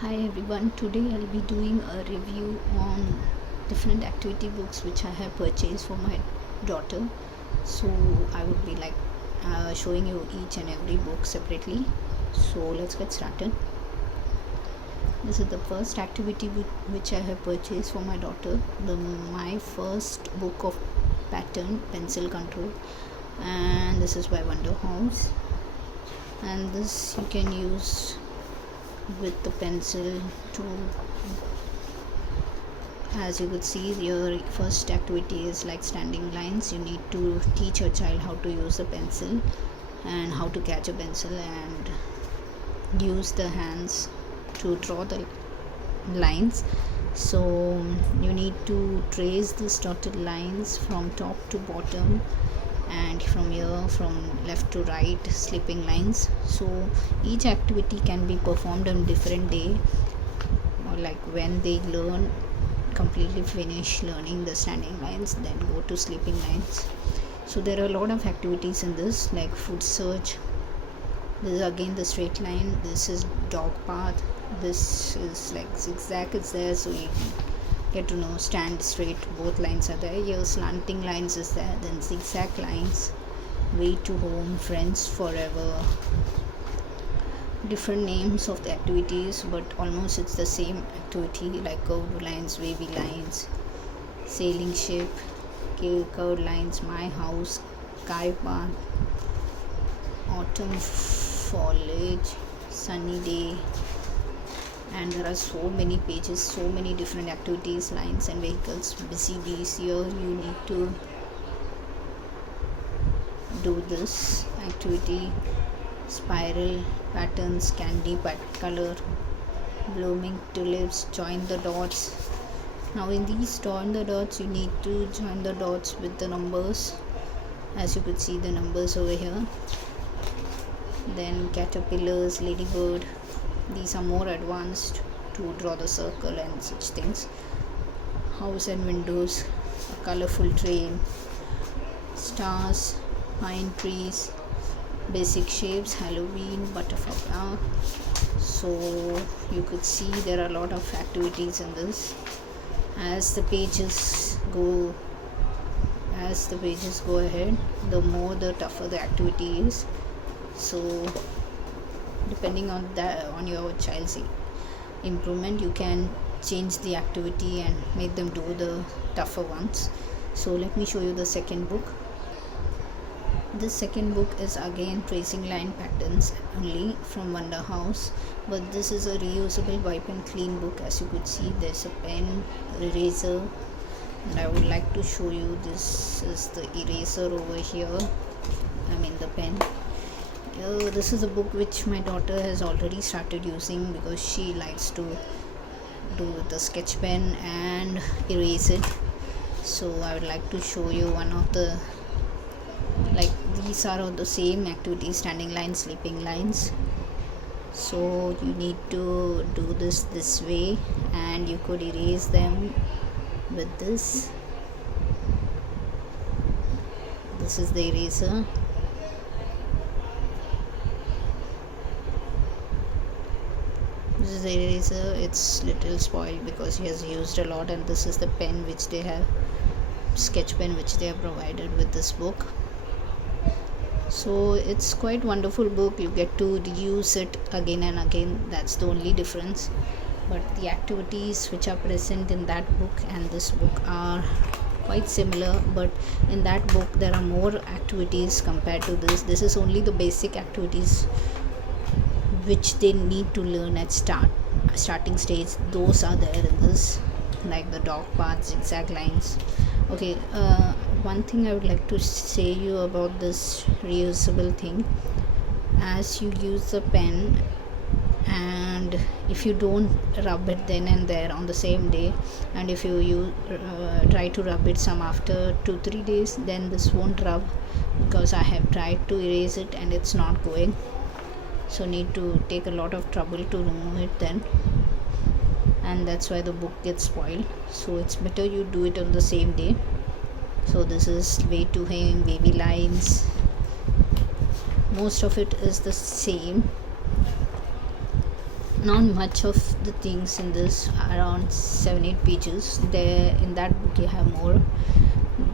Hi everyone, today I'll be doing a review on different activity books which I have purchased for my daughter. So I would be showing you each and every book separately. So let's get started. This is the first activity which I have purchased for my daughter. My first book of pattern pencil control, and this is by Wonder House. And this you can use with the pencil to, as you could see, your first activity is like standing lines. You need to teach your child how to use a pencil and how to catch a pencil and use the hands to draw the lines. So you need to trace these dotted lines from top to bottom, and from here from left to right, slipping lines. So each activity can be performed on different day, or like when they completely finish learning the standing lines, then go to slipping lines. So there are a lot of activities in this, like food search. This is again the straight line. This is dog path. This is like zigzag is there, so you can get to know stand straight, both lines are there. Here slanting lines is there, then zigzag lines, way to home, friends forever. Different names of the activities, but almost it's the same activity, like curved lines, wavy lines, sailing ship, curved lines, my house, sky path, autumn foliage, sunny day. And there are so many pages, so many different activities, lines and vehicles, busy bees. Here you need to do this activity, spiral patterns, candy color, blooming tulips, join the dots. Now in these join the dots, you need to join the dots with the numbers, as you could see the numbers over here. Then caterpillars, ladybird, these are more advanced to draw the circle and such things. House and windows, a colorful train, stars, pine trees, basic shapes, Halloween, butterfly. So you could see there are a lot of activities in this. As the pages go ahead, the more the tougher the activity is. So depending on your child's improvement, you can change the activity and make them do the tougher ones. So let me show you the second book. This second book is again tracing line patterns only, from Wonder House, but this is a reusable wipe and clean book. As you could see, there's a pen, eraser, and I would like to show you, this is the eraser over here, the pen. This is a book which my daughter has already started using because she likes to do with the sketch pen and erase it. So I would like to show you one of the, these are all the same activities, standing lines, sleeping lines. So you need to do this way, and you could erase them with this. This is the eraser. This is the eraser. It's little spoiled because he has used a lot, and this is the pen which they have, sketch pen which they have provided with this book. So it's quite wonderful book. You get to use it again and again. That's the only difference. But the activities which are present in that book and this book are quite similar, but in that book there are more activities compared to this. This is only the basic activities which they need to learn at starting stage. Those are there in this, like the dog path, zigzag lines. Okay, one thing I would like to say you about this reusable thing, as you use the pen, and if you don't rub it then and there on the same day, and if you try to rub it some after 2-3 days, then this won't rub, because I have tried to erase it and it's not going. So need to take a lot of trouble to remove it then, and that's why the book gets spoiled. So it's better you do it on the same day. So this is way to hang, wavy lines, most of it is the same. not much of the things in this, around 7-8 pages. There in that book you have more,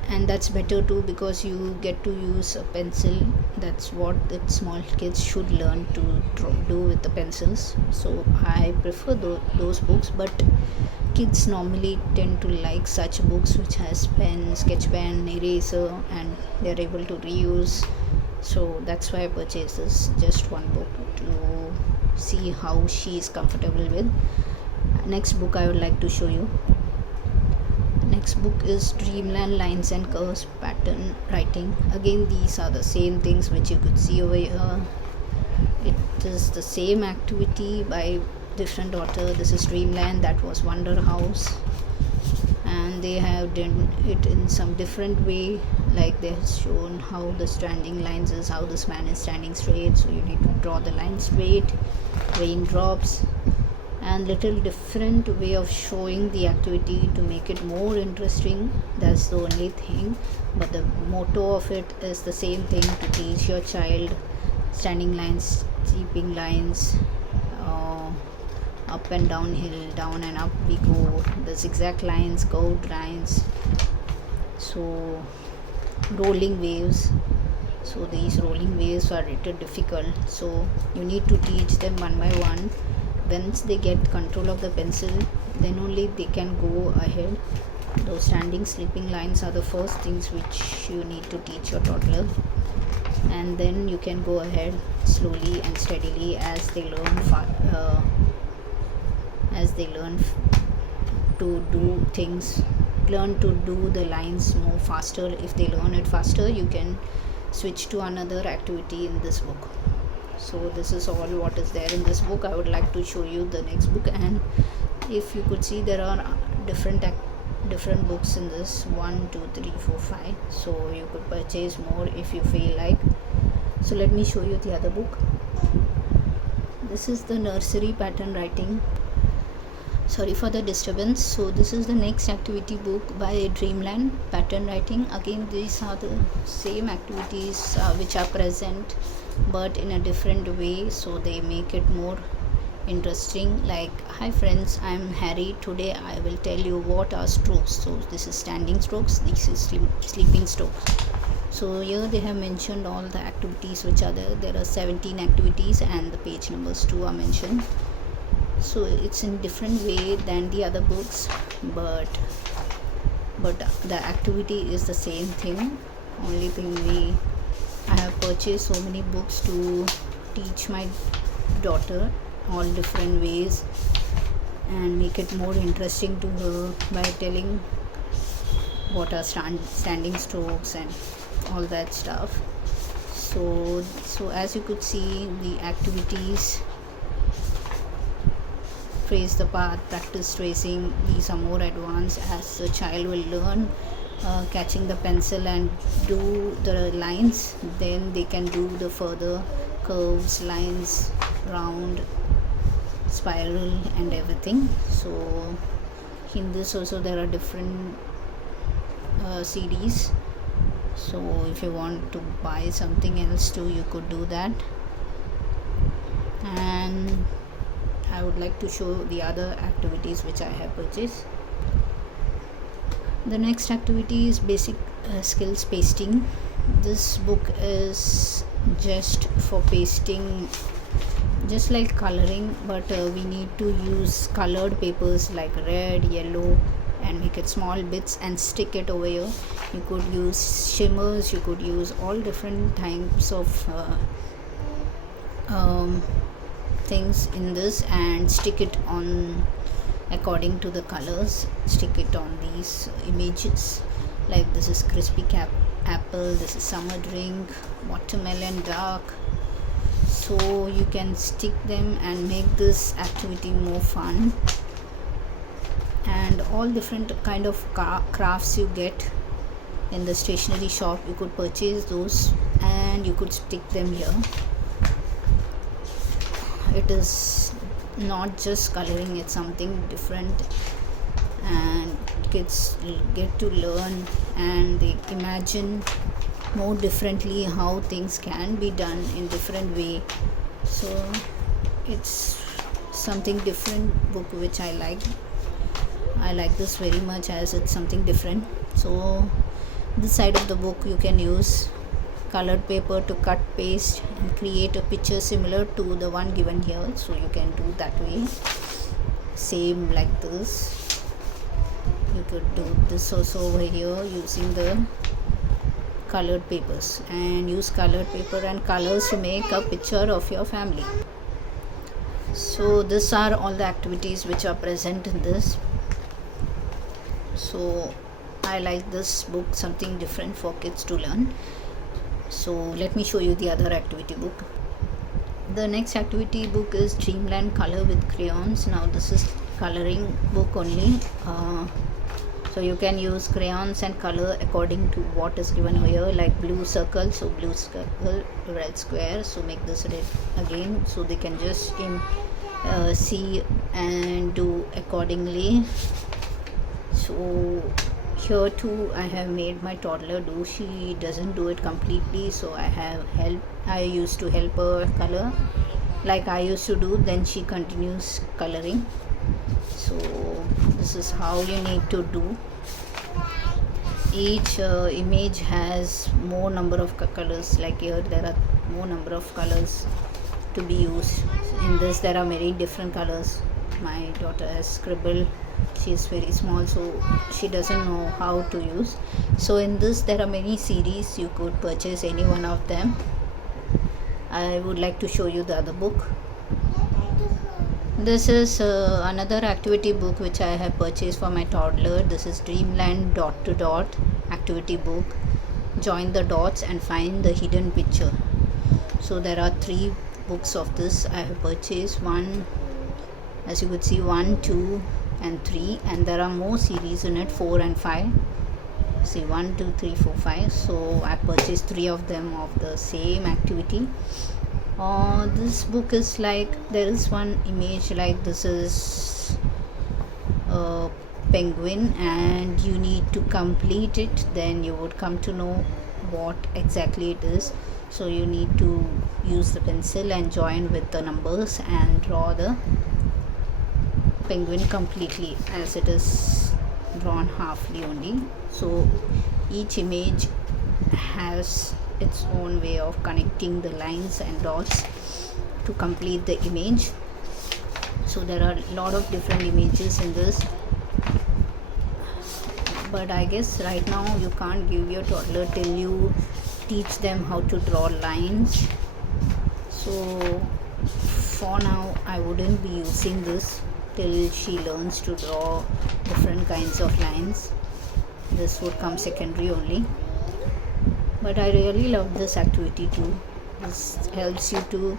and that's better too, because you get to use a pencil. That's what the small kids should learn to do with the pencils. So I prefer those books, but kids normally tend to like such books which has pen, sketch pen, eraser, and they're able to reuse. So that's why I purchased this, just one book, to see how she is comfortable with. Next book I would like to show you. Next book is Dreamland Lines and Curves Pattern Writing. Again, these are the same things which you could see over here. It is the same activity by different author. This is Dreamland, that was Wonder House, and they have done it in some different way. Like they have shown how the standing lines is, how this man is standing straight, so you need to draw the line straight, raindrops, and little different way of showing the activity to make it more interesting. That's the only thing, but the motto of it is the same thing, to teach your child standing lines, sleeping lines, up and downhill, down and up we go, the zigzag lines, curved lines, so rolling waves. So these rolling waves are a little difficult, so you need to teach them one by one. Once they get control of the pencil, then only they can go ahead. Those standing, sleeping lines are the first things which you need to teach your toddler, and then you can go ahead slowly and steadily as they learn to do things, learn to do the lines more faster. If they learn it faster, you can switch to another activity in this book. So this is all what is there in this book. I would like to show you the next book, and if you could see, there are different books in this, 1 2 3 4 5, so you could purchase more if you feel like. So let me show you the other book. This is the Nursery Pattern Writing. Sorry for the disturbance. So this is the next activity book by Dreamland Pattern Writing. Again, these are the same activities which are present, but in a different way, so they make it more interesting. Like, hi friends, I'm Harry. Today I will tell you what are strokes. So this is standing strokes, this is sleeping strokes. So here they have mentioned all the activities which are there. There are 17 activities, and the page numbers too are mentioned. So it's in different way than the other books, but the activity is the same thing. Only thing, I have purchased so many books to teach my daughter all different ways and make it more interesting to her by telling what are standing strokes and all that stuff. So as you could see, the activities: trace the path, practice tracing. These are more advanced, as the child will learn catching the pencil and do the lines, then they can do the further curves, lines, round, spiral, and everything. So in this also there are different CDs, so if you want to buy something else too, you could do that. And I would like to show the other activities which I have purchased. The next activity is basic skills pasting. This book is just for pasting, just like coloring, but we need to use colored papers like red, yellow, and make it small bits and stick it over here. You could use shimmers, you could use all different types of things in this and stick it on according to the colors. Stick it on these images, like this is crispy apple, this is summer drink, watermelon dark. So you can stick them and make this activity more fun. And all different kind of crafts you get in the stationery shop, you could purchase those and you could stick them here. It is not just coloring, it's something different, and kids get to learn and they imagine more differently how things can be done in different way. So it's something different book which I like this very much as it's something different. So this side of the book you can use colored paper to cut, paste and create a picture similar to the one given here, so you can do that way. Same like this, you could do this also over here using the colored papers, and use colored paper and colors to make a picture of your family. So these are all the activities which are present in this. So I like this book, something different for kids to learn. So let me show you the other activity book. The next activity book is Dreamland Color with crayons. Now this is coloring book only. So you can use crayons and color according to what is given here, like blue circle, so blue circle, red square, so make this red again, so they can just see and do accordingly. So here too I have made my toddler do. She doesn't do it completely, so I used to help her color like I used to do, then she continues coloring. So this is how you need to do. Each image has more number of colors, like here there are more number of colors to be used. In this there are many different colors. My daughter has scribbled, she is very small, so she doesn't know how to use. So in this there are many series, you could purchase any one of them. I would like to show you the other book. This is another activity book which I have purchased for my toddler. This is Dreamland Dot to Dot activity book. Join the dots and find the hidden picture. So there are 3 books of this I have purchased. One, as you could see, 1, 2 and 3, and there are more series in it, 4 and 5. See, 1, 2, 3, 4, 5. So I purchased 3 of them of the same activity. This book is like, there is one image like this is a penguin and you need to complete it, then you would come to know what exactly it is. So you need to use the pencil and join with the numbers and draw the penguin completely, as it is drawn halfly only. So each image has its own way of connecting the lines and dots to complete the image. So there are a lot of different images in this, but I guess right now you can't give your toddler till you teach them how to draw lines. So for now I wouldn't be using this till she learns to draw different kinds of lines. This would come secondary only. But I really love this activity too. This helps you to,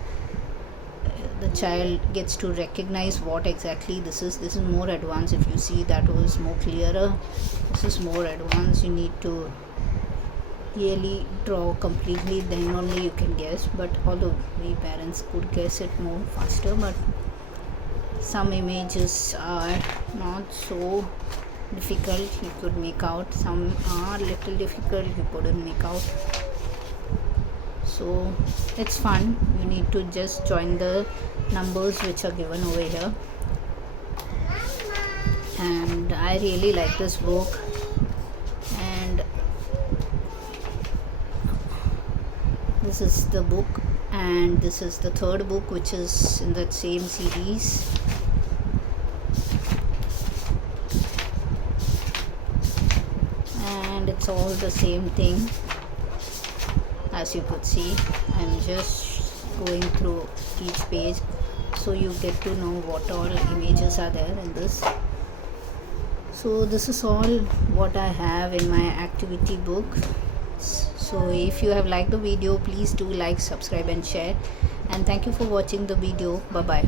the child gets to recognize what exactly this is. This is more advanced. If you see, that was more clearer. This is more advanced. You need to really draw completely, then only you can guess. But although we parents could guess it more faster, but some images are not so difficult, you could make out. Some are little difficult, you couldn't make out. So it's fun. You need to just join the numbers which are given over here. And I really like this book. And this is the book, and this is the third book which is in that same series. And it's all the same thing. As you could see, I'm just going through each page so you get to know what all images are there in this. So this is all what I have in my activity book. So if you have liked the video, please do like, subscribe and share, and thank you for watching the video. Bye bye.